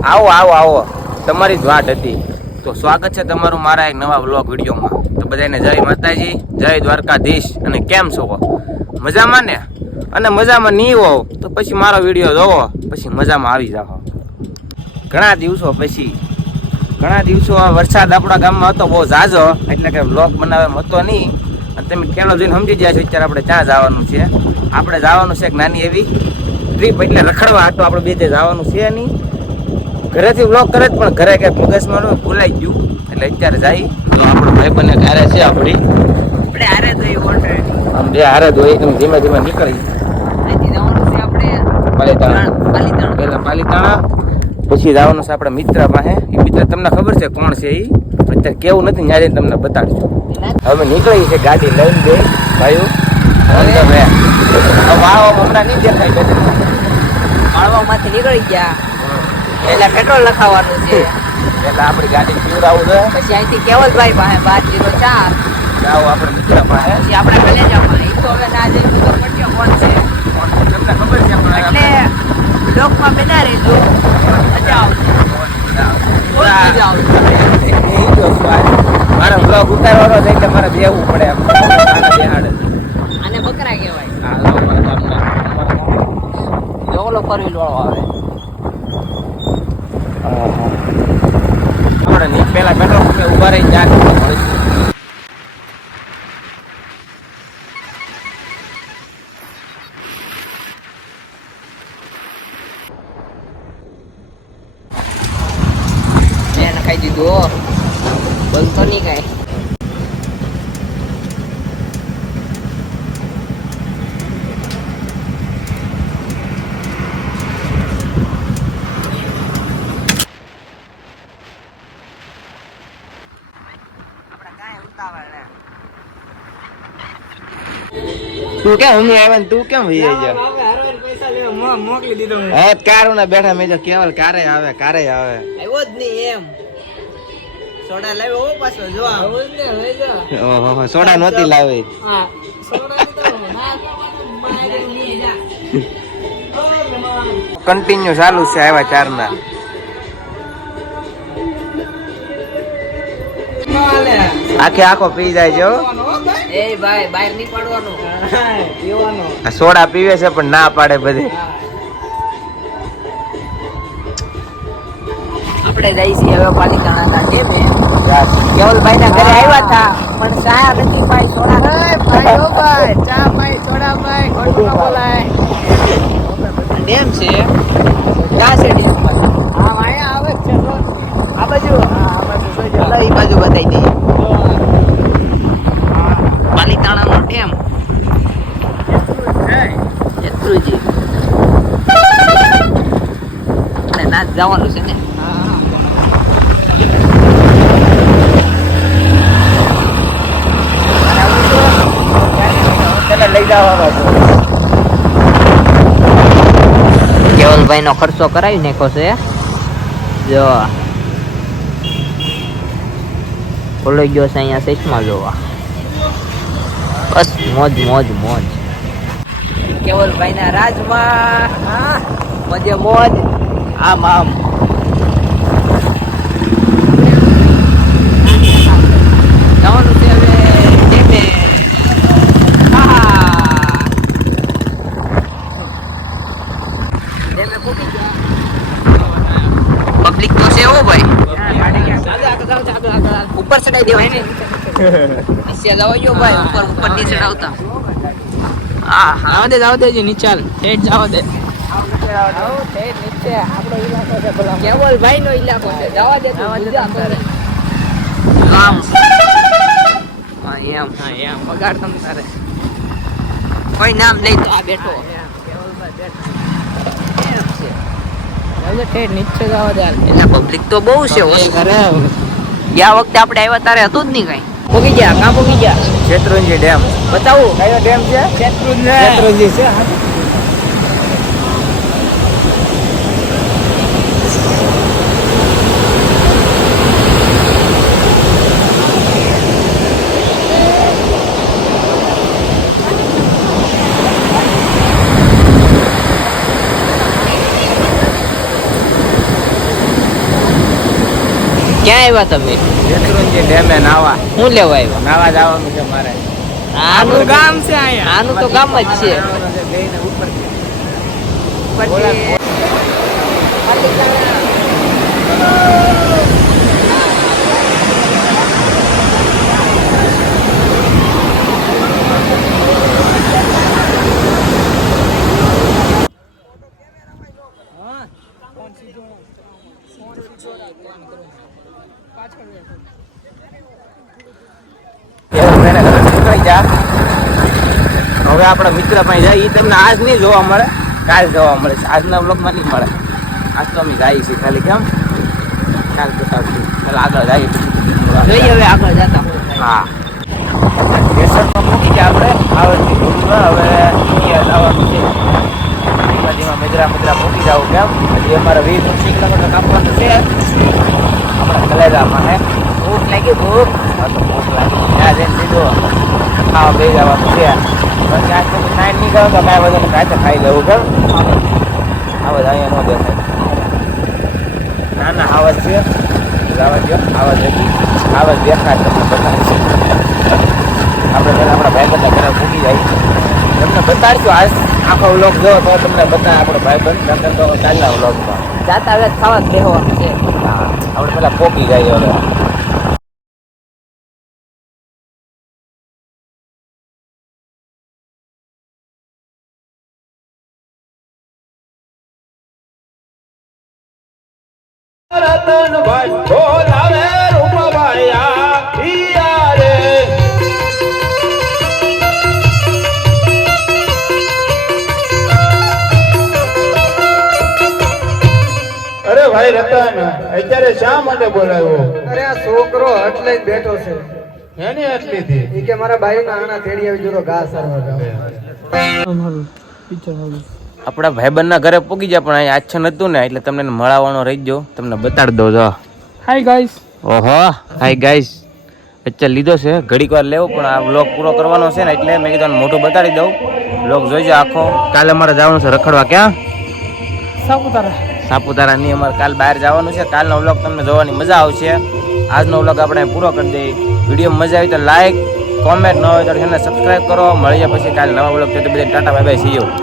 આવો આવો આવો, તમારી જ વાત હતી. તો સ્વાગત છે તમારું મારા એક નવા વ્લોગ વિડીયોમાં. તો બધાને જય માતાજી, જય દ્વારકાધીશ. અને કેમ છો? મજામાં ને? અને મજામાં નહીં હોવ તો પછી મારો વિડીયો જોવો, પછી મજામાં આવી જાઓ. ઘણા દિવસો વરસાદ આપણા ગામમાં હતો બહુ ઝાઝો, એટલે કે વ્લોગ બનાવવા હતો નહીં. અને તમે ખેડો જોઈને સમજી ગયા છો અત્યારે આપણે ક્યાં જવાનું છે. આપણે જવાનું છે એક નાની એવી ટ્રીપ, એટલે રખડવા. તો આપણે બે જવાનું છે નહીં. ઘરેથી વ્લોગ કરે જ પણ ઘરે કંઈક મગજમાં ભૂલાઈ ગયું, એટલે અત્યારે જાય. તો આપણો ભાઈ બંને હારે છે, આપણે હારે જઈએ ઓલરેડી. આમ બે હારે જ હોય, તમે ધીમે ધીમે નીકળી. પાલીતાણા પછી જવાનું છે આપણા મિત્ર પાસે. એ મિત્ર તમને ખબર છે કોણ છે? એ અત્યારે કેવું નથી, ત્યાં જઈને તમને બતાડશું. હવે નીકળી છે ગાડી લઈને બે ભાઈઓ. હમણાં નહીં દેખાય, માળવામાંથી નીકળી ગયા એટલે પેટ્રોલ લખાવવાનું છે. એટલે આપણી ગાડી પીવડાવું છે. પછી અહીંથી કેવલભાઈ પાસે 1204 જાઓ આપણે મિત્ર પાસે. પછી આપણે પેલે જવાનું. એ તો હવે ના જઈને તો પડ્યો કોણ છે તમને ખબર છે એટલે બ્લોકમાં બેના રહેજો, મજા આવશે. મારો બ્લોગ ઉતારવાનો છે એટલે મારે બેવું પડે. આને બકરા કહેવાય. જોગલો ફરવી વાળો આવે. આપણે પેલા પેટ્રોલ પંપે ઉભા રહી ત્યાં ખાઈ દીધું બંધ તો નહીં કાંઈ. તું કેમ હું આવ્યા ને તું કેમ વહી જા? મોકલી દીધો હા કારું ના બેઠા મેં કેવલ કારે આવે આવ્યો જ નહીં એમ. સોડા લાવ્યો હો પાછો જો ઓહો સોડા નહોતી લાવી. કન્ટિન્યુ ચાલુ છે આવ્યા ચારના. આખે આખો પી જાય જો. એ ભાઈ બહાર નહીં પડવાનું, પીવાનું. સોડા પીવે છે પણ ના પાડે બધી. આપણે જઈ છીએ હવે પાલીતાણા ડેમે. કેવલભાઈ ના ઘરે આવ્યા હતા પણ ચા નથી પાઈ, સોડા ભાઈ ઓ ભાઈ ચા પાઈ સોડા પાઈ ખોટું ના બોલાય. ડેમ છે ક્યાં છે ડેમ? હા અહીંયા આવે છે આ બાજુ. હા આ બાજુ જોજો, એ બાજુ બતાવી દઈએ. પાલીતાણાનો ડેમ શેત્રુંજી અને નાચ જવાનું છે ને. લઈ જવાનો કેવલભાઈ નો ખર્ચો કરાવી નાખ્યો છે. જો ખોલો ગયો છે અહીંયા સેટમાં જોવા. બસ મોજ મોજ મોજ. કેવલભાઈ ના રાજમાં મોજે મોજ. આમ આમ જવાનું છે હવે ડેમે. પબ્લિક તો છે હો ભાઈ. ઉપર ચડાઈ દેવાય ને. નીચે જાવ જો ભાઈ, ઉપર નીચે ચડાવતા. હા આવ દે જે નીચે હેડ જાવ દે. કેવલ ભાઈ નો ઇલાકો છે, જવા દે તો કામ. હા એમ પગાર તમ તારે કોઈ નામ નહીં તો આ બેઠો. નીચે જવા દે. એટલે પબ્લિક તો બહુ છે. ગયા વખતે આપણે આવ્યા તારે હતું જ નહીં કઈ. પોગી ગયા કાં પોગી ગયા? શેત્રુંજી ડેમ બતાવું કયો ડેમ છે? શેત્રુંજી છે. ક્યાં આવ્યા તમે? શેત્રુંજી ડેમે નાવા શું લેવા આવ્યા? નાવા જવાનું છે મારે. આનું ગામ છે અહીંયા. આનું તો ગામ જ છે. બેયને ઉપર છે. પછી હવે આપણા મિત્ર પાસે જાય. એ તમને આજ નહીં જોવા મળે, કાલ જોવા મળે છે. આજના બ્લોગમાં નહીં મળે. આજ તો અમે જઈએ છીએ ખાલી. કેમ કાલ બતાવશું. ચાલ આગળ જઈએ. જોઈએ હવે આગળ જતા. હા, સ્ટેશનમાં મૂકી ગયા આપણે. આવડતી ભૂલમાં હવે અહીંયા જવાનું છે. ધીમા ધીમા મજરા મૂકી જાવ. કેમ હજી અમારે 20-25 કિલોમીટર કાપવાનું છે આપણા કલેજામાં. હે ભૂખ લાગી ભૂખ. હા તો ભૂખ લાગી. ત્યાં જઈને સીધો ખાવા બે જવાનું છે. પછી આજ પછી ટાઈમ નહીં કરો તો કાંઈ વધુ કાંઈ ખાઈ લેવું. કેમ આવાજ અહીંયા ન દેખાય. ના ના આવાજ છે. આવાજ જો આવાજ હતી. આવાજ દેખાય તમને બતાવશે. આપણે પહેલાં આપણા ભાઈબંધના ઘરે મૂકી જાય. તમને બતાડશું આજ આખો વ્લોગ જો તો તમને બતાવે આપણો ભાઈબંધ. નકર તો કાલના વ્લોગમાં જાતા હવે ખાવા જ બેહવાનું છે. હા આપણે પહેલાં પોકી જાય. હવે રતન ભાઈ બોલાવે રૂપભાઈ આ રે. અરે ભાઈ રતન, અત્યારે શા માટે બોલાવ્યો? અરે આ છોકરો એટલે જ બેઠો છે. એની આટલી થી ઈ કે મારા ભાઈ ના આણા તેડી આવી જો ઘાસ સરવા જાવ. આપણા ભાઈબંધના ઘરે પૂગી જાય. પણ અહીંયા આચ્છન હતું ને એટલે તમને મળવાનો રહી ગયો. તમને બતાડી દો. જો હાય ગાઈસ. ઓહો હાય ગાઈસ. અત્યારે લીધો છે ઘડીક વાર લેવો પણ આ વ્લોગ પૂરો કરવાનો છે ને એટલે મેં કીધું મોટું બતાડી દઉં. વ્લોગ જોઈજો આખો. કાલે અમારે જવાનું છે રખડવા. ક્યાં? સાપુતારા. સાપુતારા ની અમારે કાલ બહાર જવાનું છે. કાલનો વ્લોગ તમને જોવાની મજા આવશે. આજનો વ્લોગ આપણે પૂરો કરી દઈએ. વિડીયો મજા આવી તો લાઈક કોમેન્ટ, ન હોય તો ચેનલ સબસ્ક્રાઈબ કરો. મળીએ પછી કાલે નવા વ્લોગ. તો બધા Tata bye bye. C you.